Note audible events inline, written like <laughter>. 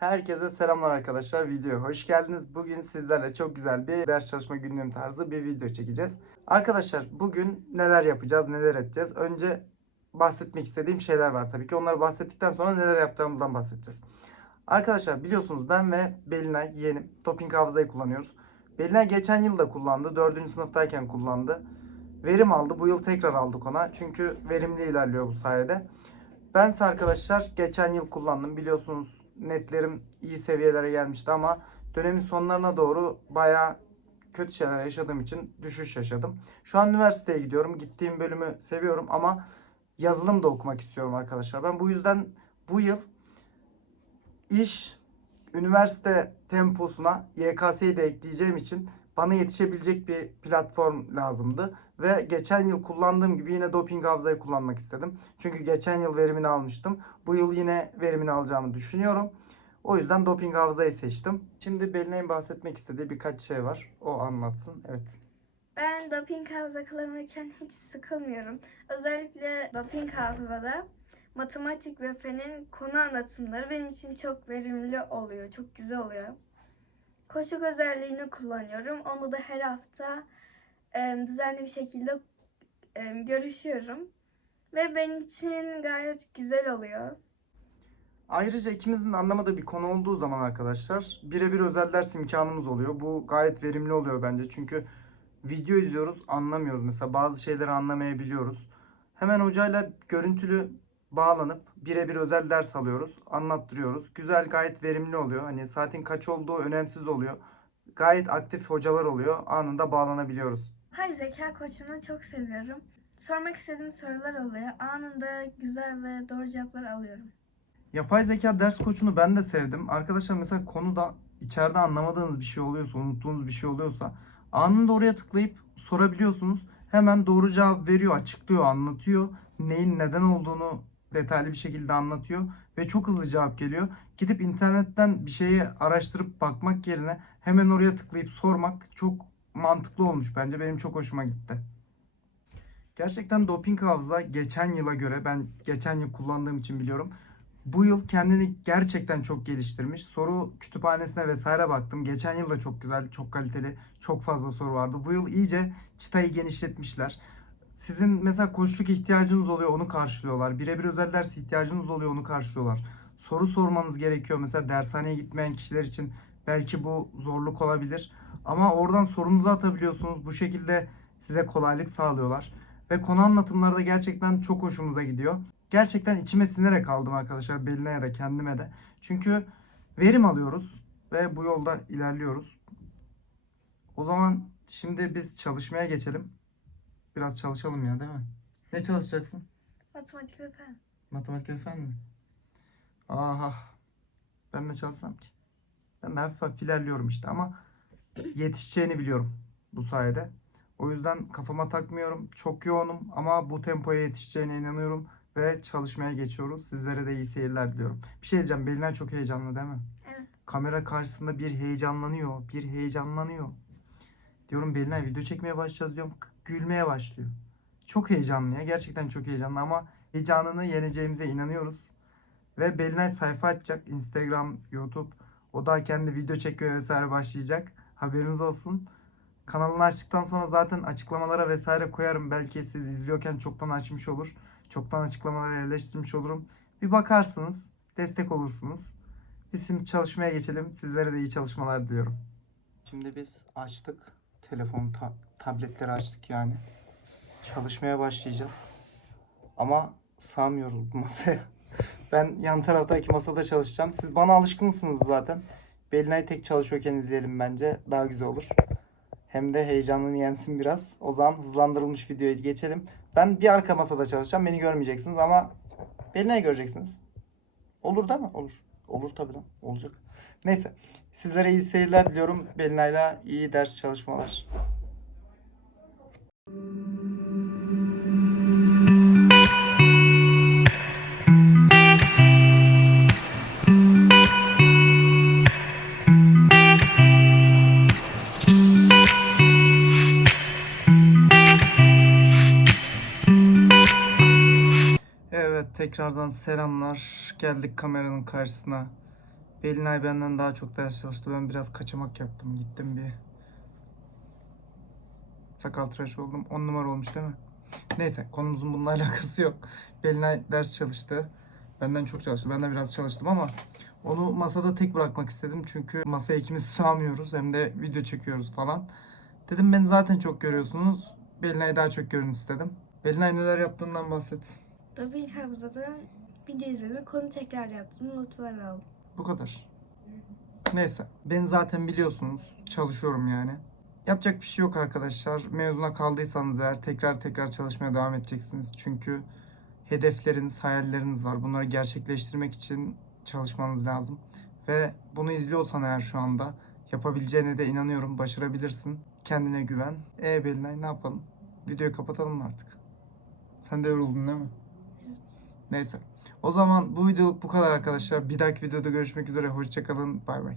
Herkese selamlar arkadaşlar. Videoya hoş geldiniz. Bugün sizlerle çok güzel bir ders çalışma gündem tarzı bir video çekeceğiz. Arkadaşlar bugün neler yapacağız, neler edeceğiz? Önce bahsetmek istediğim şeyler var tabii ki. Onları bahsettikten sonra neler yapacağımızdan bahsedeceğiz. Arkadaşlar biliyorsunuz ben ve Belinay yeğenim doping hafızayı kullanıyoruz. Belinay geçen yıl da kullandı. 4. sınıftayken kullandı. Verim aldı. Bu yıl tekrar aldık ona. Çünkü verimli ilerliyor bu sayede. Bense arkadaşlar geçen yıl kullandım. Biliyorsunuz netlerim iyi seviyelere gelmişti ama dönemin sonlarına doğru bayağı kötü şeyler yaşadığım için düşüş yaşadım. Şu an üniversiteye gidiyorum. Gittiğim bölümü seviyorum ama yazılım da okumak istiyorum arkadaşlar. Ben bu yüzden bu yıl iş, üniversite temposuna YKS'yi de ekleyeceğim için bana yetişebilecek bir platform lazımdı. Ve geçen yıl kullandığım gibi yine doping hafızayı kullanmak istedim. Çünkü geçen yıl verimini almıştım. Bu yıl yine verimini alacağımı düşünüyorum. O yüzden doping hafızayı seçtim. Şimdi Belinay'ın bahsetmek istediği birkaç şey var. O anlatsın. Evet. Ben doping hafıza kullanırken hiç sıkılmıyorum. Özellikle doping hafızada matematik ve fenin konu anlatımları benim için çok verimli oluyor, çok güzel oluyor. Koşuk özelliğini kullanıyorum. Onu da her hafta e, düzenli bir şekilde e, görüşüyorum. Ve benim için gayet güzel oluyor. Ayrıca ikimizin anlamadığı bir konu olduğu zaman arkadaşlar birebir özel ders imkanımız oluyor. Bu gayet verimli oluyor bence. Çünkü video izliyoruz anlamıyoruz. Mesela bazı şeyleri anlamayabiliyoruz. Hemen hocayla görüntülü bağlanıp birebir özel ders alıyoruz. Anlattırıyoruz. Güzel gayet verimli oluyor. Hani saatin kaç olduğu önemsiz oluyor. Gayet aktif hocalar oluyor. Anında bağlanabiliyoruz. Hay zeka koçunu çok seviyorum. Sormak istediğim sorular oluyor. Anında güzel ve doğru cevaplar alıyorum. Yapay zeka ders koçunu ben de sevdim. Arkadaşlar mesela konuda içeride anlamadığınız bir şey oluyorsa, unuttuğunuz bir şey oluyorsa anında oraya tıklayıp sorabiliyorsunuz. Hemen doğru cevap veriyor, açıklıyor, anlatıyor. Neyin neden olduğunu detaylı bir şekilde anlatıyor ve çok hızlı cevap geliyor. Gidip internetten bir şeyi araştırıp bakmak yerine hemen oraya tıklayıp sormak çok mantıklı olmuş bence. Benim çok hoşuma gitti. Gerçekten doping hafıza geçen yıla göre ben geçen yıl kullandığım için biliyorum. Bu yıl kendini gerçekten çok geliştirmiş. Soru kütüphanesine vesaire baktım. Geçen yıl da çok güzel, çok kaliteli, çok fazla soru vardı. Bu yıl iyice çıtayı genişletmişler. Sizin mesela koçluk ihtiyacınız oluyor, onu karşılıyorlar. Birebir özel ders ihtiyacınız oluyor, onu karşılıyorlar. Soru sormanız gerekiyor. Mesela dershaneye gitmeyen kişiler için belki bu zorluk olabilir. Ama oradan sorunuzu atabiliyorsunuz. Bu şekilde size kolaylık sağlıyorlar. Ve konu anlatımları da gerçekten çok hoşumuza gidiyor. Gerçekten içime sinerek aldım arkadaşlar. Belina'ya da kendime de. Çünkü verim alıyoruz ve bu yolda ilerliyoruz. O zaman şimdi biz çalışmaya geçelim. Biraz çalışalım ya değil mi? Ne çalışacaksın? Matematik ve fen. Matematik ve fen mi? Aha. Ben de çalışsam ki. Ben de hafif hafif ilerliyorum işte ama yetişeceğini biliyorum bu sayede. O yüzden kafama takmıyorum. Çok yoğunum ama bu tempoya yetişeceğine inanıyorum ve çalışmaya geçiyoruz. Sizlere de iyi seyirler diliyorum. Bir şey diyeceğim. Belinay çok heyecanlı değil mi? Evet. Kamera karşısında bir heyecanlanıyor. Bir heyecanlanıyor. Diyorum Belinay video çekmeye başlayacağız diyorum. Gülmeye başlıyor. Çok heyecanlı ya. Gerçekten çok heyecanlı ama heyecanını yeneceğimize inanıyoruz. Ve Belinay sayfa açacak. Instagram, YouTube. O da kendi video çekmeye vesaire başlayacak. Haberiniz olsun. Kanalını açtıktan sonra zaten açıklamalara vesaire koyarım. Belki siz izliyorken çoktan açmış olur. Çoktan açıklamaları yerleştirmiş olurum. Bir bakarsınız. Destek olursunuz. Biz şimdi çalışmaya geçelim. Sizlere de iyi çalışmalar diliyorum. Şimdi biz açtık. Telefon, ta- tabletleri açtık yani. Çalışmaya başlayacağız. Ama sığamıyoruz bu masaya. <laughs> Ben yan taraftaki masada çalışacağım. Siz bana alışkınsınız zaten. Belinay tek çalışıyorken izleyelim bence. Daha güzel olur. Hem de heyecanını yensin biraz. O zaman hızlandırılmış videoya geçelim. Ben bir arka masada çalışacağım. Beni görmeyeceksiniz ama Belinay'ı göreceksiniz. Olur değil mi? Olur. Olur tabii lan. Olacak. Neyse. Sizlere iyi seyirler diliyorum. Belinay'la iyi ders çalışmalar. Tekrardan selamlar. Geldik kameranın karşısına. Belinay benden daha çok ders çalıştı. Ben biraz kaçamak yaptım. Gittim bir sakal tıraş oldum. 10 numara olmuş değil mi? Neyse konumuzun bununla <laughs> alakası yok. Belinay ders çalıştı. Benden çok çalıştı. Ben de biraz çalıştım ama onu masada tek bırakmak istedim. Çünkü masaya ikimiz <laughs> sığamıyoruz. Hem de video çekiyoruz falan. Dedim beni zaten çok görüyorsunuz. Belinay'ı daha çok görün istedim. Belinay neler yaptığından bahset. Doping hafızada video izledim. Konu tekrar yaptım. Notlar aldım. Bu kadar. Neyse. Beni zaten biliyorsunuz. Çalışıyorum yani. Yapacak bir şey yok arkadaşlar. Mezuna kaldıysanız eğer tekrar tekrar çalışmaya devam edeceksiniz. Çünkü hedefleriniz, hayalleriniz var. Bunları gerçekleştirmek için çalışmanız lazım. Ve bunu izliyorsan eğer şu anda yapabileceğine de inanıyorum. Başarabilirsin. Kendine güven. E Belinay ne yapalım? Videoyu kapatalım mı artık? Sen de yoruldun değil mi? Neyse. O zaman bu videoluk bu kadar arkadaşlar. Bir dahaki videoda görüşmek üzere. Hoşçakalın. Bay bay.